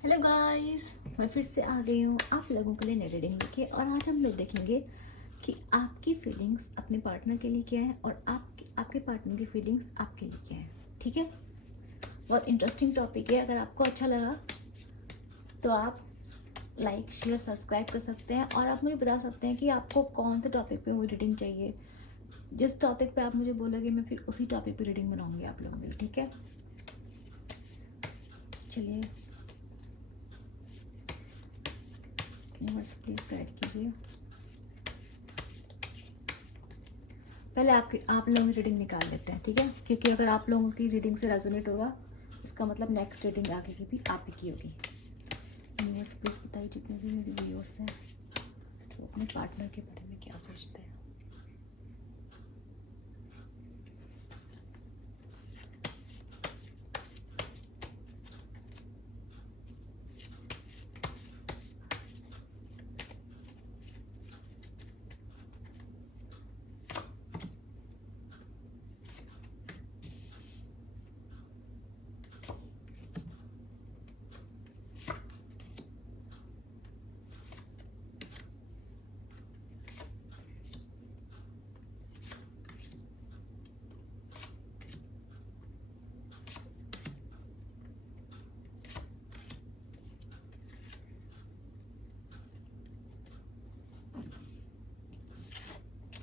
Hello guys, मैं फिर से आ गई हूँ आप लोगों के लिए नई रीडिंग लेके। और आज हम लोग देखेंगे कि आपकी फीलिंग्स अपने पार्टनर के लिए क्या है और आपके पार्टनर की फीलिंग्स आपके लिए क्या है। ठीक है, बहुत इंटरेस्टिंग टॉपिक है। अगर आपको अच्छा लगा तो आप लाइक शेयर सब्सक्राइब कर सकते हैं और आप मुझे बता सकते हैं कि आपको कौन से टॉपिक पे वो रीडिंग चाहिए। जिस टॉपिक पे आप मुझे बोलोगे मैं फिर उसी टॉपिक पे रीडिंग बनाऊंगी आप लोगों के लिए। ठीक है, चलिए यूनिवर्स प्लीज गाइड कीजिए। पहले आप लोगों की रीडिंग निकाल लेते हैं, ठीक है, क्योंकि अगर आप लोगों की रीडिंग से रेजोनेट होगा इसका मतलब नेक्स्ट रीडिंग आगे की भी आप ही की होगी। यूनिवर्स प्लीज बताइए जितने भी मेरे व्यूअर्स हैं तो अपने पार्टनर के बारे में क्या सोचते हैं।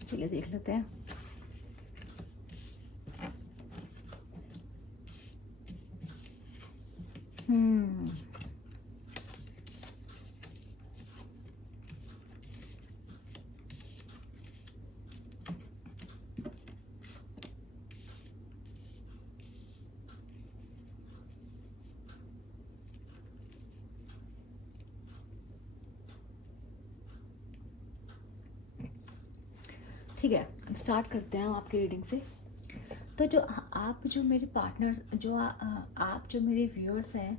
चलिए देख लेते हैं। हम्म ठीक है, अब स्टार्ट करते हैं हम आपकी रीडिंग से। तो जो मेरे पार्टनर आप जो मेरे व्यूअर्स हैं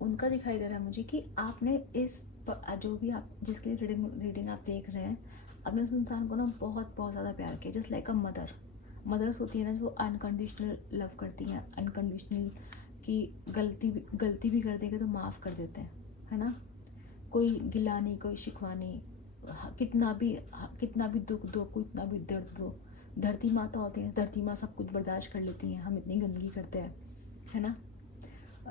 उनका दिखाई दे रहा है मुझे कि आपने जो भी आप जिसके लिए रीडिंग आप देख रहे हैं, आपने उस इंसान को ना बहुत बहुत ज़्यादा प्यार किया। जस्ट लाइक अ मदर्स होती है ना जो अनकंडीशनल लव करती हैं, अनकंडीशनल की गलती भी कर देंगे तो माफ़ कर देते हैं, है ना। कोई गिला नहीं, कोई शिकवा नहीं। कितना भी दुख दो, कितना भी दर्द दो, धरती माता होती है, धरती माँ सब कुछ बर्दाश्त कर लेती हैं। हम इतनी गंदगी करते हैं, है ना।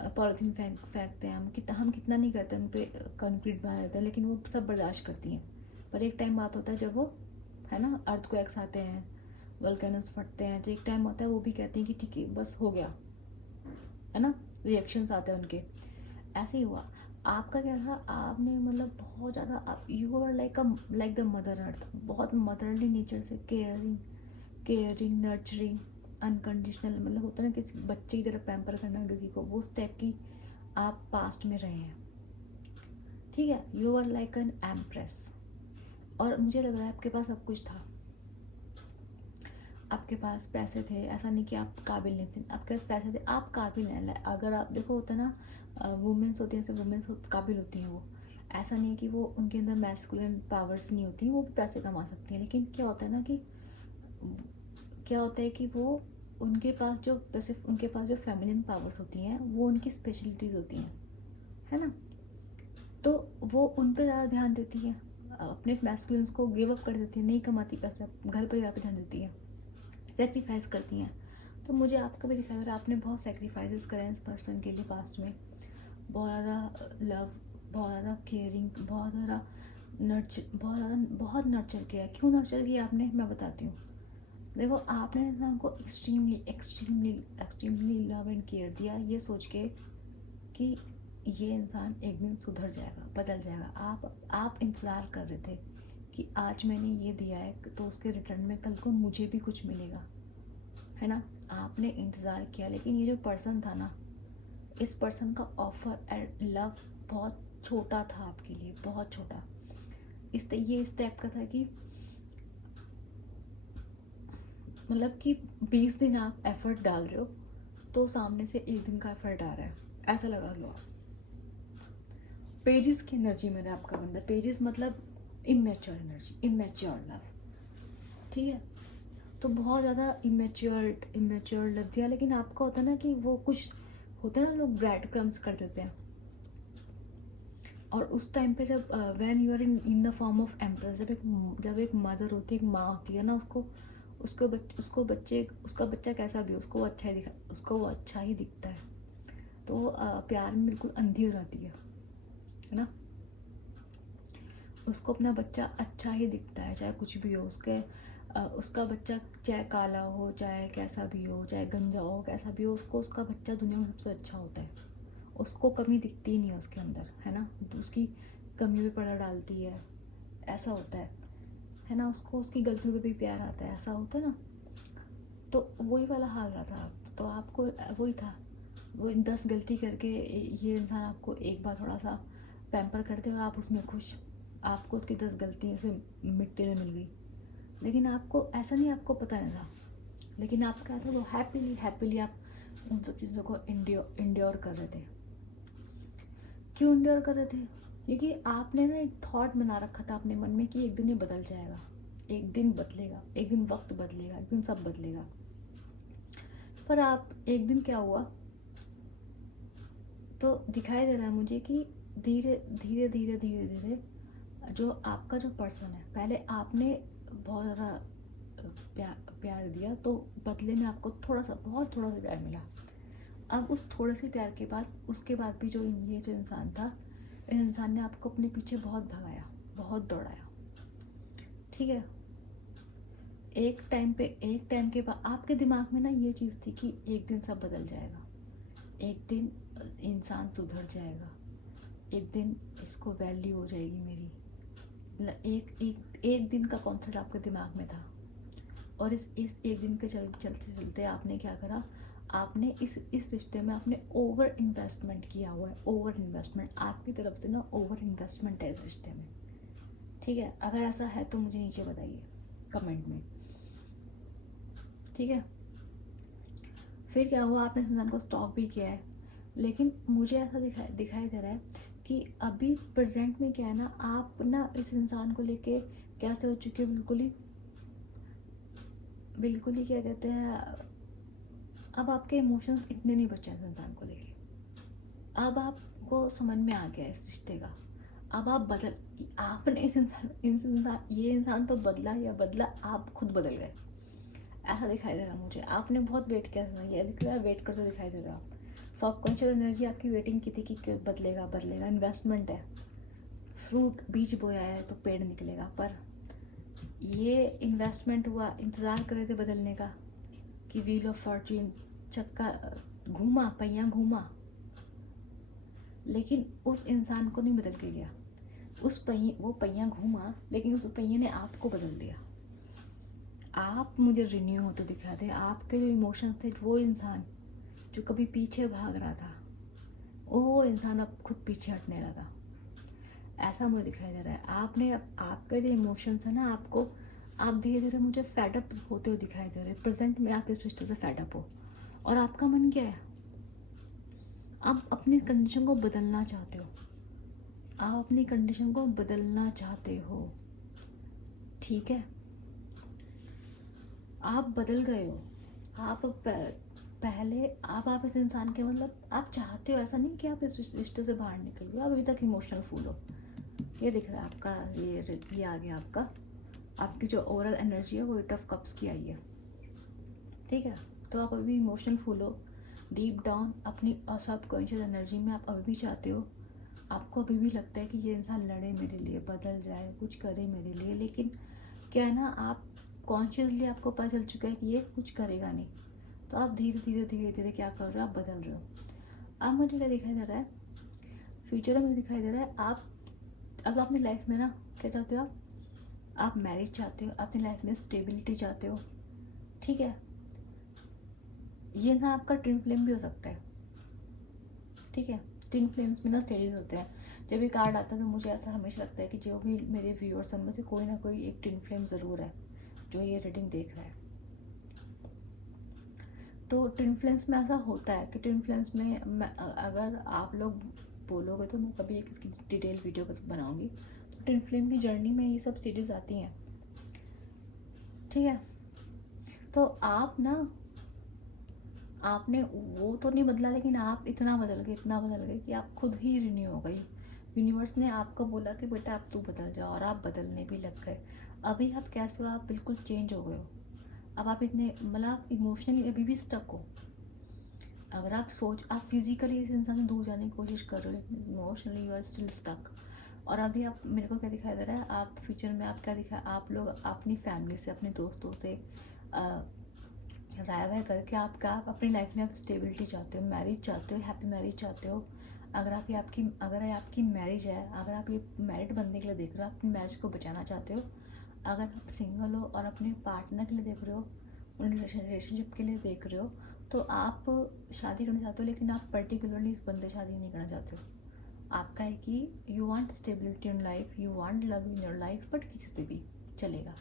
पॉलीथीन फेंकते हैं, हम कितना नहीं करते, उन पर कंक्रीट बना देते हैं, लेकिन वो सब बर्दाश्त करती हैं। पर एक टाइम बात होता है जब वो, है ना, अर्थक्वेक्स आते हैं, वल्केनोस फटते हैं, तो एक टाइम होता है वो भी कहती हैं कि ठीक है बस हो गया, है ना। रिएक्शंस आते हैं उनके। ऐसे ही हुआ आपका क्या था। आपने मतलब बहुत ज़्यादा आप you are like the mother earth, बहुत मदरली नेचर से केयरिंग केयरिंग नर्चरिंग अनकंडीशनल, मतलब होता है ना किसी बच्चे की तरह पैम्पर करना किसी को, वो उस टाइप की आप पास्ट में रहे हैं। ठीक है, you are like an empress. और मुझे लग रहा है आपके पास सब कुछ था। आपके पास पैसे थे, ऐसा नहीं कि आप काबिल नहीं थे, आपके पास पैसे थे, आप काबिल हैं। अगर आप देखो होता है ना, वुमेंस होती हैं जैसे वुमेंस काबिल होती हैं, वो ऐसा नहीं है कि वो उनके अंदर मैस्कुलिन पावर्स नहीं होती, वो भी पैसे कमा सकती हैं। लेकिन क्या होता है ना कि क्या होता है कि वो उनके पास जो फेमिनिन पावर्स होती हैं वो उनकी स्पेशलिटीज़ होती हैं, है ना। तो वो उन पे ज़्यादा ध्यान देती हैं, अपने मैस्कुलिन्स को गिव अप कर देती हैं, नहीं कमाती पैसा, घर परिवार पे ध्यान देती हैं, सेक्रीफाइस करती हैं। तो मुझे आपका भी दिखाया आपने बहुत सेक्रीफाइसेस करे हैं इस पर्सन के लिए पास्ट में। बहुत ज़्यादा लव, बहुत ज़्यादा केयरिंग, बहुत नर्चर किया। क्यों नर्चर किया आपने, मैं बताती हूँ। देखो आपने इंसान को extremely extremely extremely love and care दिया, ये सोच के कि ये इंसान एक दिन सुधर जाएगा, बदल जाएगा। आप इंतज़ार कर रहे थे कि आज मैंने ये दिया है तो उसके रिटर्न में कल को मुझे भी कुछ मिलेगा, है ना। आपने इंतज़ार किया, लेकिन ये जो पर्सन था ना, इस पर्सन का ऑफर एंड लव बहुत छोटा था आपके लिए, बहुत छोटा। ये इस टाइप का था कि मतलब कि 20 दिन आप एफर्ट डाल रहे हो तो सामने से एक दिन का एफर्ट आ रहा है, ऐसा लगा लो आप। पेजेस की एनर्जी में आपका बंदा, पेजेस मतलब इमेच्योर एनर्जी, इमेच्योर लव। ठीक है, तो बहुत ज़्यादा इमेच्योर लव दिया। लेकिन आपका होता है ना कि वो कुछ होता है ना, लोग ब्रेड क्रम्स कर देते हैं, और उस टाइम पे जब when you are in the form of empress, जब एक मदर होती है, एक माँ होती है ना, उसका बच्चा कैसा भी हो, उसको वो अच्छा ही दिखता है। तो प्यार में बिल्कुल अंधी हो जाती है ना। उसको अपना बच्चा अच्छा ही दिखता है, चाहे कुछ भी हो। उसका बच्चा चाहे काला हो, चाहे कैसा भी हो, चाहे गंजा हो, कैसा भी हो, उसको उसका बच्चा दुनिया में सबसे अच्छा होता है। उसको कमी दिखती ही नहीं है उसके अंदर, है ना। उसकी कमी पे पर्दा डालती है, ऐसा होता है ना। उसको उसकी गलतियों पे भी प्यार आता है, ऐसा होता है ना। तो वही वाला हाल रहा था। तो आपको वही था, वो 10 गलती करके ये इंसान आपको एक बार थोड़ा सा पैम्पर कर दे और आप उसमें खुश। आपको उसकी 10 गलतियों से मिट्टी से मिल गई, लेकिन आपको ऐसा नहीं, आपको पता नहीं था। लेकिन आप क्या था, वो हैप्पीली हैप्पीली आप उन सब चीज़ों को इंड्योर कर रहे थे। क्यों इंड्योर कर रहे थे? क्योंकि आपने ना एक थॉट बना रखा था अपने मन में कि एक दिन ये बदल जाएगा, एक दिन बदलेगा, एक दिन वक्त बदलेगा, एक दिन सब बदलेगा। पर आप एक दिन क्या हुआ, तो दिखाई दे रहा है मुझे कि धीरे धीरे धीरे धीरे धीरे जो आपका जो पर्सन है, पहले आपने बहुत ज़्यादा प्यार दिया, तो बदले में आपको बहुत थोड़ा सा प्यार मिला। अब उस थोड़े से प्यार के बाद, उसके बाद भी ये जो इंसान था, इस इंसान ने आपको अपने पीछे बहुत भगाया, बहुत दौड़ाया, ठीक है। एक टाइम के बाद आपके दिमाग में ना ये चीज़ थी कि एक दिन सब बदल जाएगा, एक दिन इंसान सुधर जाएगा, एक दिन इसको वैल्यू हो जाएगी मेरी। एक दिन का कॉन्सेप्ट आपके दिमाग में था। और इस एक दिन के चलते चलते आपने क्या करा, आपने इस रिश्ते में आपने ओवर इन्वेस्टमेंट किया हुआ है। ओवर इन्वेस्टमेंट आपकी तरफ से ना, ओवर इन्वेस्टमेंट है इस रिश्ते में, ठीक है। अगर ऐसा है तो मुझे नीचे बताइए कमेंट में, ठीक है। फिर क्या हुआ, आपने इस इंसान को स्टॉप भी किया है, लेकिन मुझे ऐसा दिखाई दे रहा है कि अभी प्रेजेंट में क्या है ना, आप ना इस इंसान को लेके कैसे हो चुके हो, बिल्कुल ही क्या कहते हैं, अब आपके इमोशंस इतने नहीं बचे हैं इस इंसान को लेके। अब आपको समझ में आ गया इस रिश्ते का। अब आपने ये इंसान तो बदला, आप खुद बदल गए, ऐसा दिखाई दे रहा मुझे। आपने बहुत वेट किया, ये दिख रहा है, वेट करते दिखाई दे रहा है आप। सबकॉन्शियस एनर्जी आपकी वेटिंग की थी कि बदलेगा बदलेगा, इन्वेस्टमेंट है, फ्रूट बीज बोया है तो पेड़ निकलेगा। पर ये इन्वेस्टमेंट हुआ, इंतज़ार कर रहे थे बदलने का कि व्हील ऑफ फॉर्च्यून, चक्का घूमा, पहिया घूमा, लेकिन उस इंसान को नहीं बदल के गया। वो पहिया घूमा, लेकिन उस पहिए ने आपको बदल दिया। आप मुझे रिन्यू होते दिखा थे, आपके जो इमोशंस थे, वो इंसान जो कभी पीछे भाग रहा था, वो इंसान अब खुद पीछे हटने लगा, ऐसा मुझे दिखाई दे रहा है। आपके जो इमोशंस है ना, आप धीरे धीरे मुझे फेडअप होते हुए दिखाई दे रहे हैं। प्रेजेंट में आप इस रिश्ते से फेडअप हो, और आपका मन क्या है, आप अपनी कंडीशन को बदलना चाहते हो, आप अपनी कंडीशन को बदलना चाहते हो, ठीक है। आप बदल गए हो, पहले आप इस इंसान के, मतलब आप चाहते हो, ऐसा नहीं कि आप इस रिश्ते से बाहर निकल गए, आप अभी तक इमोशनल फूल हो। ये दिख रहा है आपका, ये आ गया आपकी जो ओवरऑल एनर्जी है वो 8 ऑफ कप्स की आई है, ठीक है। तो आप अभी इमोशनल फूल हो, डीप डाउन अपनी सबकॉन्शियस एनर्जी में आप अभी भी चाहते हो, आपको अभी भी लगता है कि ये इंसान लड़े मेरे लिए, बदल जाए, कुछ करे मेरे लिए। लेकिन क्या है ना, आप कॉन्शियसली आपको पता चल चुका है कि ये कुछ करेगा नहीं, तो आप धीरे धीरे क्या कर रहे हो, आप बदल रहे हो। अब मुझे क्या दिखाई दे रहा है, फ्यूचर में मुझे दिखाई दे रहा है, अब अपनी लाइफ में ना क्या चाहते हो, आप मैरिज चाहते हो, अपनी लाइफ में स्टेबिलिटी चाहते हो, ठीक है। ये ना आपका ट्विन फ्लेम भी हो सकता है, ठीक है। ट्विन फ्लेम्स में ना स्टेजेस होते हैं। जब ये कार्ड आता है तो मुझे ऐसा हमेशा लगता है कि जो भी मेरे व्यूअर्स हैं, उनमें से कोई ना कोई एक ट्विन फ्लेम ज़रूर है जो ये रीडिंग देख रहा है। तो ट्विन फ्लेम्स में ऐसा होता है कि ट्विन फ्लेम्स में अगर आप लोग बोलोगे तो मैं कभी एक इसकी डिटेल वीडियो बनाऊंगी। तो ट्विन फ्लेम की जर्नी में ये सब स्टेजेस आती हैं, ठीक है। तो आपने वो तो नहीं बदला, लेकिन आप इतना बदल गए कि आप खुद ही रिन्यू हो गई। यूनिवर्स ने आपको बोला कि बेटा अब तू बदल जाओ, और आप बदलने भी लग गए। अभी आप कैसे हो, आप बिल्कुल चेंज हो गए हो। अब आप इतने मतलब आप इमोशनली अभी भी स्टक हो। अगर आप फिजिकली इस इंसान से दूर जाने की कोशिश कर रहे हो, लेकिन emotionally you are still stuck. और अभी आप, मेरे को क्या दिखाई दे रहा है, आप फ्यूचर में आप क्या दिखा, आप लोग अपनी फैमिली से, अपने दोस्तों से राय वाय करके आप अपनी लाइफ में आप स्टेबिलिटी चाहते हो, मैरिज चाहते हो, हैप्पी मैरिज चाहते हो। अगर ये आपकी मैरिज है, अगर आप ये मैरिड बनने के लिए देख रहे हो, अपनी मैरिज को बचाना चाहते हो। अगर आप सिंगल हो और अपने पार्टनर के लिए देख रहे हो, उन रिलेशनशिप के लिए देख रहे हो, तो आप शादी करना चाहते हो, लेकिन आप पर्टिकुलरली इस बंदे शादी नहीं करना चाहते हो। आपका है कि you want stability in life, you want love in your life, but किसी से भी चलेगा।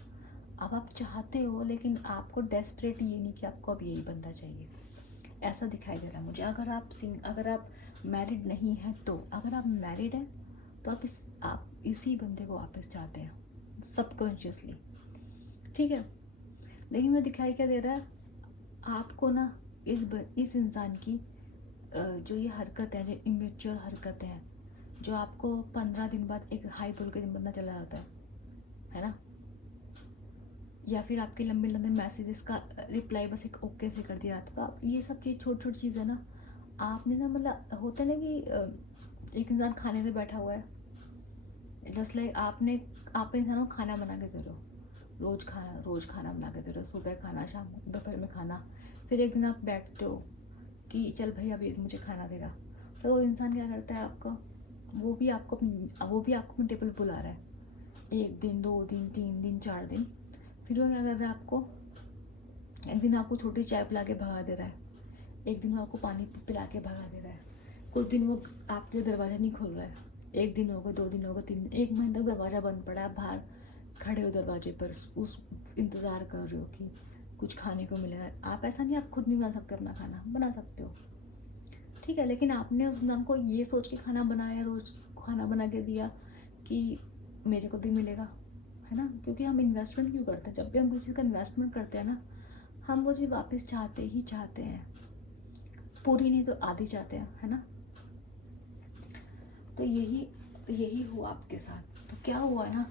अब आप चाहते हो, लेकिन आपको डेस्परेट ये नहीं कि आपको अब यही बंदा चाहिए, ऐसा दिखाई दे रहा है मुझे। अगर आप मैरिड नहीं हैं, तो अगर आप मैरिड हैं तो आप इसी बंदे को वापस चाहते हैं सबकॉन्शियसली, ठीक है। लेकिन मैं दिखाई क्या दे रहा है आपको ना, इस इंसान की जो ये हरकत है, जो इमेच्योर हरकतें हैं, जो आपको 15 दिन बाद एक हाई बोल के बंदा चला जाता है ना, या फिर आपके लंबे लंबे मैसेजेस का रिप्लाई बस एक ओके से कर दिया जाता। तो आप ये सब चीज़, छोटी छोटी चीज़ें ना, आपने ना, मतलब होता है ना कि एक इंसान खाने पे बैठा हुआ है, जस्ट लाइक आपने इंसान को खाना बना के दे रहे हो, रोज़ खाना बना के दे रहे हो, सुबह खाना, शाम दोपहर में खाना। फिर एक दिन आप बैठते हो कि चल भाई अब ये मुझे खाना देगा, तो वो इंसान क्या करता है आपको, वो भी आपको अपने टेबल बुला रहा है, 1 दिन 2 दिन 3 दिन 4 दिन। फिर वो क्या कर रहा है आपको, एक दिन आपको छोटी चाय पिला के भगा दे रहा है, एक दिन वो आपको पानी पिला के भगा दे रहा है, कुछ दिन वो आपके दरवाज़ा नहीं खोल रहा है, 1 दिन हो गए, 2 दिन हो गए, 3 दिन, 1 महीने तक दरवाज़ा बंद पड़ा है, बाहर खड़े हो दरवाजे पर, उस इंतज़ार कर रहे हो कि कुछ खाने को मिलेगा। आप ऐसा नहीं, आप खुद नहीं बना सकते, अपना खाना बना सकते हो, ठीक है, लेकिन आपने उस इंसान को ये सोच के खाना बनाया, रोज़ खाना बना के दिया कि मेरे को भी मिलेगा, है ना। क्योंकि हम इन्वेस्टमेंट क्यों करते हैं, जब भी हम किसी का इन्वेस्टमेंट करते हैं ना, हम वो चीज़ वापस चाहते ही चाहते हैं, पूरी नहीं तो आधी चाहते हैं, है ना। तो यही हुआ आपके साथ। तो क्या हुआ ना,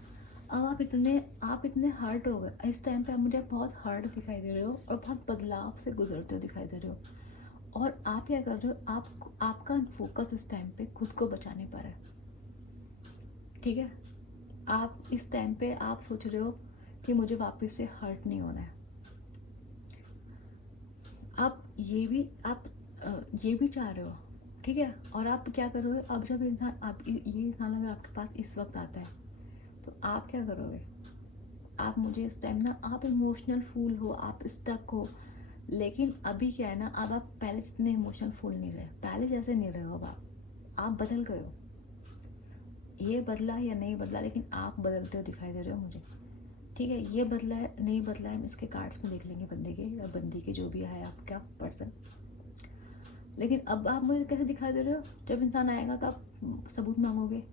अब आप इतने हर्ट हो गए इस टाइम पे, आप मुझे बहुत हर्ट दिखाई दे रहे हो और बहुत बदलाव से गुजरते हो दिखाई दे रहे हो। और आप क्या कर रहे हो, आपका फोकस इस टाइम पे खुद को बचाने पर है, ठीक है। आप इस टाइम पे आप सोच रहे हो कि मुझे वापस से हर्ट नहीं होना है। आप ये भी चाह रहे हो, ठीक है। और आप क्या करोगे, अब जब ये इंसान अगर आपके पास इस वक्त आता है, तो आप क्या करोगे, आप मुझे इस टाइम ना, आप इमोशनल फूल हो, आप स्टक हो। लेकिन अभी क्या है ना, अब आप पहले जितने इमोशनल फूल नहीं रहे, पहले जैसे नहीं रहे हो, अब आप बदल गए हो। ये बदला या नहीं बदला, लेकिन आप बदलते हो दिखाई दे रहे हो मुझे, ठीक है। ये बदला है नहीं बदला है, हम इसके कार्ड्स में देख लेंगे, बंदे के या बंदी के, जो भी है आपका पर्सन। लेकिन अब आप मुझे कैसे दिखाई दे रहे हो, जब इंसान आएगा तो आप सबूत मांगोगे,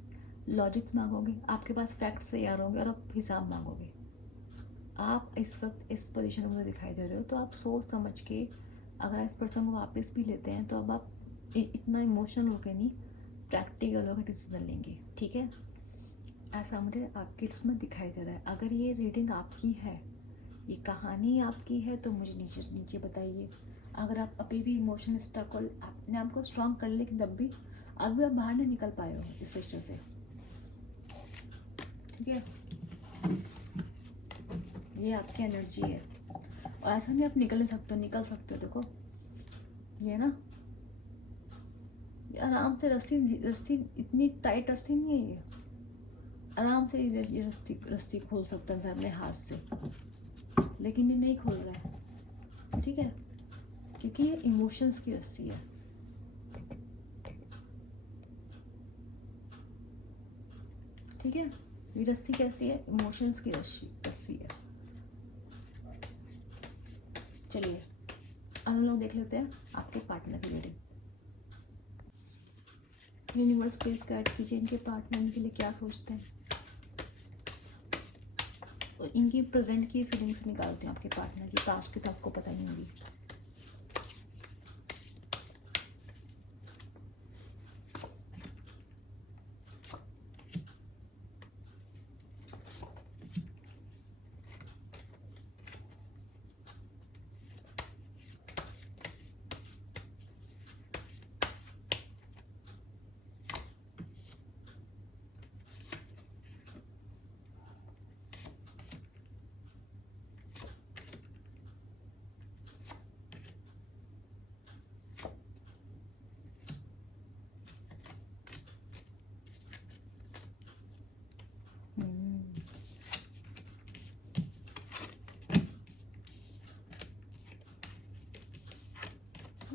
लॉजिक्स मांगोगे, आपके पास फैक्ट्स तैयार होंगे और आप हिसाब मांगोगे। आप इस वक्त इस पोजीशन में मुझे दिखाई दे रहे हो, तो आप सोच समझ के अगर इस पर्सन को वापस भी लेते हैं, तो अब आप इतना इमोशनल होकर नहीं, प्रैक्टिकल होकर डिसीजन लेंगे, ठीक है। ऐसा मुझे आपकी इसमें दिखाई दे रहा है। अगर ये रीडिंग आपकी है, ये कहानी आपकी है, तो मुझे नीचे नीचे बताइए। अगर आप अभी भी इमोशनल स्टक और अपने आप को स्ट्रॉन्ग कर ले, लेकिन तब भी अभी आप बाहर नहीं निकल पाए हो इस सिस्टर से, ठीक है। ये आपकी एनर्जी है, और ऐसा नहीं आप निकल निकल सकते हो। देखो ये ना, आराम से रस्सी इतनी टाइट रस्सी नहीं है, ये आराम से ये रस्सी खोल सकता है अपने हाथ से, लेकिन ये नहीं खोल रहा है, ठीक है, क्योंकि ये इमोशंस की रस्सी है, ठीक है। ये रस्सी कैसी है, इमोशंस की रस्सी है। चलिए अब हम लोग देख लेते हैं आपके पार्टनर की रीडिंग। यूनिवर्स प्लीज गाइड कीजिए, इनके पार्टनर इनके लिए क्या सोचते हैं, और इनकी प्रेजेंट की फीलिंग्स निकालते हैं आपके पार्टनर की, पास्ट की तो आपको पता ही होगी।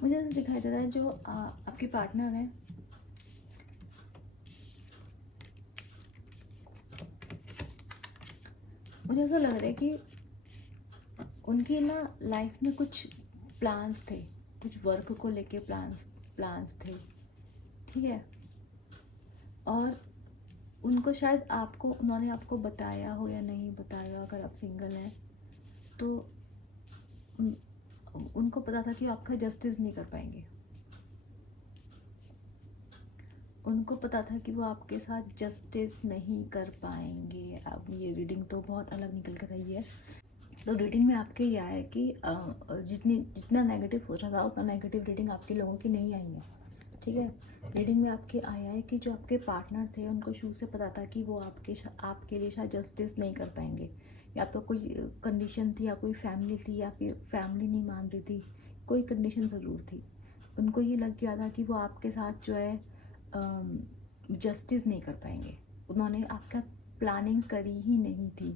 मुझे ऐसा दिखाई दे रहा है जो आपके पार्टनर हैं, मुझे ऐसा लग रहा है कि उनकी ना लाइफ में कुछ प्लान्स थे, कुछ वर्क को लेके प्लान्स थे, ठीक है। और उनको शायद उन्होंने आपको बताया हो या नहीं बताया, अगर आप सिंगल हैं तो उनको पता था कि आपका जस्टिस नहीं कर पाएंगे। उनको पता था कि वो आपके साथ जस्टिस नहीं कर पाएंगे। अब ये रीडिंग तो बहुत अलग निकल कर रही है। तो रीडिंग में आपके ये आया है कि जितना नेगेटिव सोच रहा था उतना नेगेटिव रीडिंग आपके लोगों की नहीं आई है, ठीक है। रीडिंग में आपके आया है कि जो आपके पार्टनर थे उनको शुरू से पता था कि वो आपके लिए शायद जस्टिस नहीं कर पाएंगे, या तो कोई कंडीशन थी, या कोई फैमिली थी, या फिर फैमिली नहीं मान रही थी, कोई कंडीशन ज़रूर थी। उनको ये लग गया था कि वो आपके साथ जो है जस्टिस नहीं कर पाएंगे। उन्होंने आपका प्लानिंग करी ही नहीं थी,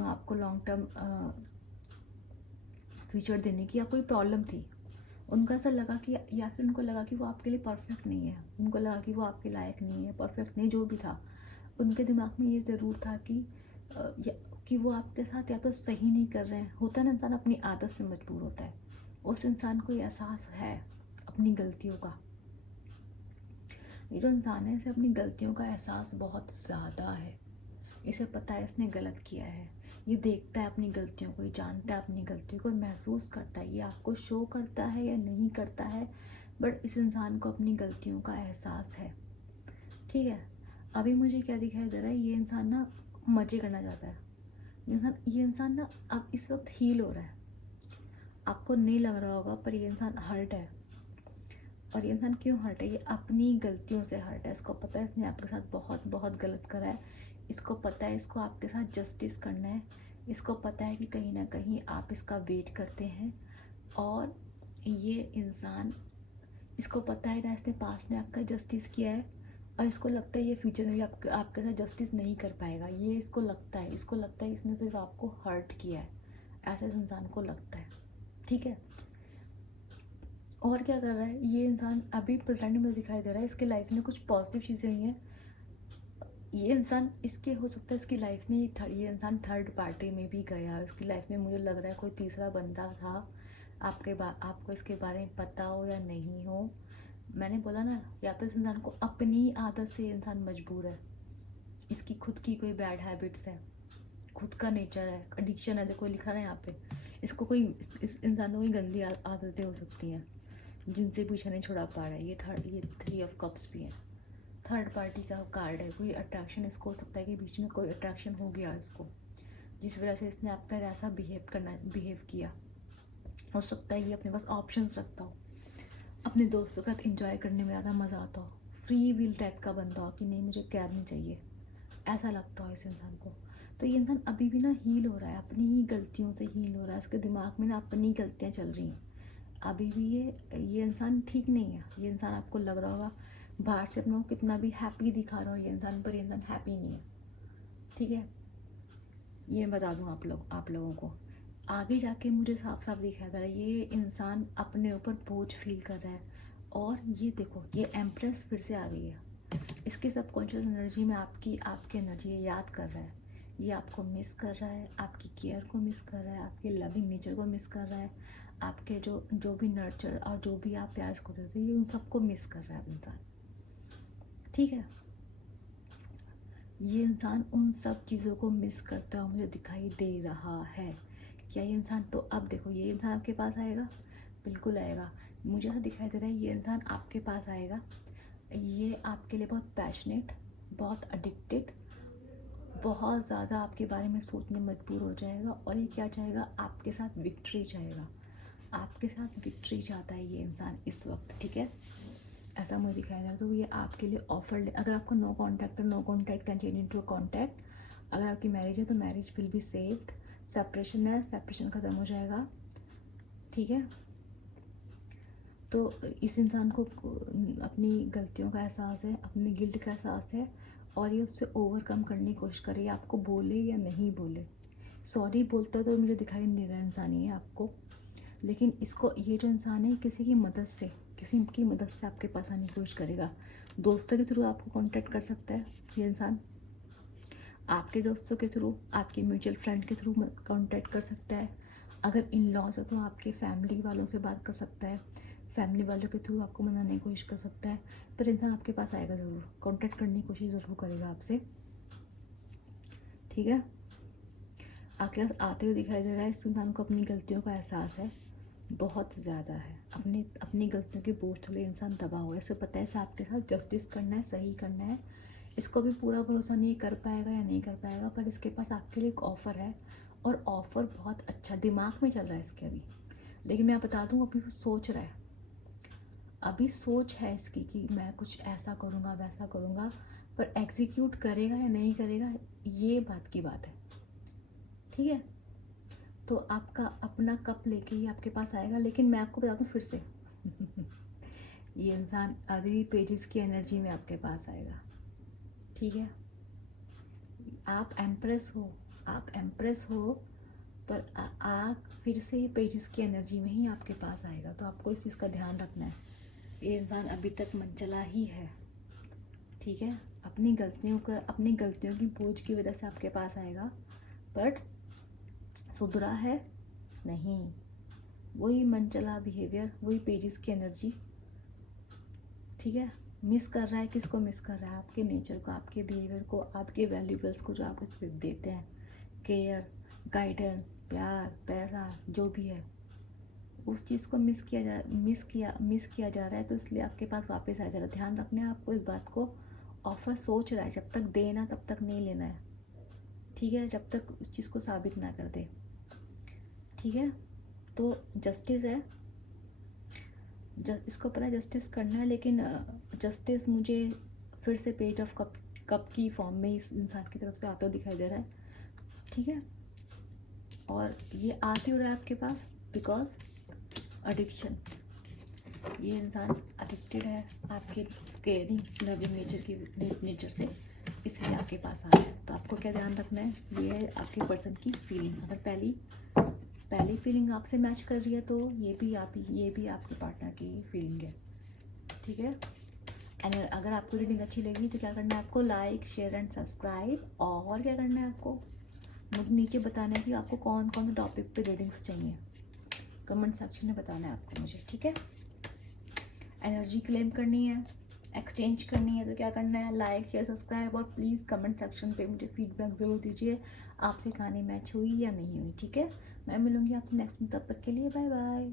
आपको लॉन्ग टर्म फ्यूचर देने की, या कोई प्रॉब्लम थी। उनको ऐसा लगा कि, या फिर उनको लगा कि वो आपके लिए परफेक्ट नहीं है, उनको लगा कि वो आपके लायक नहीं है, परफेक्ट नहीं, जो भी था उनके दिमाग में ये ज़रूर था कि वो आपके साथ या तो सही नहीं कर रहे हैं। होता है ना, इंसान अपनी आदत से मजबूर होता है। उस इंसान को एहसास है अपनी गलतियों का। ये जो इंसान है, इसे अपनी गलतियों का एहसास बहुत ज़्यादा है। इसे पता है इसने गलत किया है, ये देखता है अपनी गलतियों को, ये जानता है अपनी गलतियों को, महसूस करता है। ये आपको शो करता है या नहीं करता है, बट इस इंसान को अपनी गलतियों का एहसास है, ठीक है। अभी मुझे क्या दिखाई दे रहा है, ये इंसान ना मज़े करना चाहता है। ये इंसान ना अब इस वक्त हील हो रहा है। आपको नहीं लग रहा होगा, पर ये इंसान हर्ट है। और ये इंसान क्यों हर्ट है? ये अपनी गलतियों से हर्ट है। इसको पता है इसने आपके साथ बहुत बहुत गलत करा है। इसको पता है इसको आपके साथ जस्टिस करना है। इसको पता है कि कहीं ना कहीं आप इसका वेट करते हैं। और ये इंसान, इसको पता है ना इसने पास्ट में आपका जस्टिस किया है, और इसको लगता है ये फ्यूचर में भी आपके साथ जस्टिस नहीं कर पाएगा। ये इसको लगता है इसने सिर्फ आपको हर्ट किया है, ऐसा इस इंसान को लगता है, ठीक है। और क्या कर रहा है ये इंसान? अभी प्रेजेंट में दिखाई दे रहा है इसके लाइफ में कुछ पॉजिटिव चीज़ें हुई हैं। ये इंसान, इसके हो सकता है इसकी लाइफ में ये इंसान थर्ड पार्टी में भी गया। इसकी लाइफ में मुझे लग रहा है कोई तीसरा बंदा था। आपको इसके बारे में पता हो या नहीं हो, मैंने बोला ना, या तो इस इंसान को अपनी आदत से इंसान मजबूर है। इसकी खुद की कोई बैड हैबिट्स है, खुद का नेचर है, एडिक्शन है। देखो लिखा है यहाँ पे, इसको कोई, इस इंसान को कोई गंदी आदतें हो सकती हैं जिनसे पीछे नहीं छुड़ा पा रहा है। ये 3 ऑफ कप्स भी है, थर्ड पार्टी का कार्ड है। कोई अट्रैक्शन इसको हो सकता है कि बीच में कोई अट्रैक्शन हो गया इसको, जिस वजह से इसने आपका ऐसा बिहेव किया। हो सकता है ये अपने पास ऑप्शंस रखता हो, अपने दोस्तों के साथ इंजॉय करने में ज़्यादा मज़ा आता हो, फ्री विल टाइप का बंदा हो कि नहीं मुझे कैब नहीं चाहिए, ऐसा लगता हो इस इंसान को। तो ये इंसान अभी भी ना हील हो रहा है, अपनी ही गलतियों से हील हो रहा है। इसके दिमाग में ना अपनी गलतियाँ चल रही हैं अभी भी। ये इंसान ठीक नहीं है। ये इंसान, आपको लग रहा होगा बाहर से अपना कितना भी हैप्पी दिखा रहा हो ये इंसान, पर ये इंसान हैप्पी नहीं है, ठीक है। ये मैं बता दूँ आप लोगों को। आगे जाके मुझे साफ साफ दिखाई दे रहा है ये इंसान अपने ऊपर बोझ फील कर रहा है। और ये देखो, ये एम्प्रेस फिर से आ गई है। इसकी सबकॉन्शियस एनर्जी में आपकी एनर्जी ये याद कर रहा है, ये आपको मिस कर रहा है, आपकी केयर को मिस कर रहा है, आपके लविंग नेचर को मिस कर रहा है, आपके जो भी नर्चर और जो भी आप प्यार को देते हैं, ये उन सबको मिस कर रहा है इंसान, ठीक है। ये इंसान उन सब चीज़ों को मिस करता हुआ मुझे दिखाई दे रहा है। क्या ये इंसान, तो अब देखो, ये इंसान आपके पास आएगा, बिल्कुल आएगा। मुझे ऐसा दिखाई दे रहा है ये इंसान आपके पास आएगा। ये आपके लिए बहुत पैशनेट, बहुत एडिक्टेड, बहुत ज़्यादा आपके बारे में सोचने मजबूर हो जाएगा। और ये क्या चाहेगा? आपके साथ विक्ट्री चाहेगा, आपके साथ विक्ट्री चाहता है ये इंसान इस वक्त, ठीक है। ऐसा मुझे दिखाया जा रहा है। तो ये आपके लिए ऑफर, अगर आपको no contact can change into contact. अगर आपकी मैरिज है तो marriage will be saved. Separation है, सेपरेशन ख़त्म हो जाएगा, ठीक है। तो इस इंसान को अपनी गलतियों का एहसास है, अपनी गिल्ट का एहसास है, और ये उससे ओवरकम करने की कोशिश करे, आपको बोले या नहीं बोले। सॉरी बोलता तो मुझे दिखाई नहीं दे रहा है इंसान ये आपको, लेकिन इसको, ये जो इंसान है किसी की मदद से, किसी की मदद से आपके पास आने की कोशिश करेगा। दोस्तों के थ्रू आपको कांटेक्ट कर सकता है ये इंसान, आपके दोस्तों के थ्रू, आपके म्यूचुअल फ्रेंड के थ्रू कांटेक्ट कर सकता है। अगर इन लॉज है तो आपके फैमिली वालों से बात कर सकता है, फैमिली वालों के थ्रू आपको मनाने की कोशिश कर सकता है। पर इंसान आपके पास आएगा ज़रूर, कांटेक्ट करने की कोशिश ज़रूर करेगा आपसे, ठीक है। आपके पास आते हुए दिखाई दे रहा है, इस इंसान को अपनी गलतियों का एहसास है, बहुत ज़्यादा है। अपनी अपनी गलतियों के बोझ तले इंसान दबा हुआ है। इसे पता है इसे आपके साथ जस्टिस करना है, सही करना है। इसको भी पूरा भरोसा नहीं कर पाएगा या नहीं कर पाएगा, पर इसके पास आपके लिए एक ऑफ़र है, और ऑफ़र बहुत अच्छा दिमाग में चल रहा है इसके अभी। लेकिन मैं बता दूँ, अभी वो सोच रहा है, अभी सोच है इसकी कि मैं कुछ ऐसा करूँगा वैसा करूँगा, पर एग्जीक्यूट करेगा या नहीं करेगा ये बात की बात है, ठीक है। तो आपका अपना कप लेके ही आपके पास आएगा। लेकिन मैं आपको बता दूँ फिर से ये इंसान अगली पेजेस की एनर्जी में आपके पास आएगा, ठीक है। आप एम्प्रेस हो, आप एम्प्रेस हो, पर आप फिर से ये पेजेस की एनर्जी में ही आपके पास आएगा। तो आपको इस चीज़ का ध्यान रखना है। ये इंसान अभी तक मनचला ही है, ठीक है। अपनी गलतियों की बोझ की वजह से आपके पास आएगा, बट सुधरा है नहीं। वही मनचला बिहेवियर, वही पेजेस की एनर्जी, ठीक है। मिस कर रहा है, किसको मिस कर रहा है? आपके नेचर को, आपके बिहेवियर को, आपके वैल्यूबल्स को जो आप इसको देते हैं, केयर, गाइडेंस, प्यार, पैसा, जो भी है, उस चीज़ को मिस किया जा रहा है। तो इसलिए आपके पास वापस आ जा रहा है। ध्यान रखना है आपको इस बात को। ऑफ़र सोच रहा है, जब तक देना तब तक नहीं लेना है, ठीक है, जब तक उस चीज़ को साबित ना कर दे, ठीक है। तो जस्टिस है, इसको पता है जस्टिस करना है, लेकिन जस्टिस मुझे फिर से पेज ऑफ कप की फॉर्म में इस इंसान की तरफ से आता हुआ दिखाई दे रहा है, ठीक है। और ये आ क्यों रहा है आपके पास? बिकॉज एडिक्शन, ये इंसान एडिक्टेड है आपके केयरिंग लविंग नेचर से, इसलिए आपके पास आ रहा है। तो आपको क्या ध्यान रखना है, ये है आपके पर्सन की फीलिंग। अगर पहली फीलिंग आपसे मैच कर रही है तो ये भी आपके पार्टनर की फीलिंग है, ठीक है। एंड अगर आपको रीडिंग अच्छी लगी तो क्या करना है आपको? Like, share and subscribe. और क्या करना है आपको? मुझे नीचे बताना है कि आपको कौन कौन से टॉपिक पे रीडिंग्स चाहिए, कमेंट सेक्शन में बताना है आपको मुझे, ठीक है। एनर्जी क्लेम करनी है, एक्सचेंज करनी है, तो क्या करना है? लाइक, शेयर, सब्सक्राइब, और प्लीज़ कमेंट सेक्शन पे मुझे फीडबैक ज़रूर दीजिए, आपसे कहानी मैच हुई या नहीं हुई, ठीक है। मैं मिलूँगी आपसे नेक्स्ट, तब तक के लिए बाय बाय।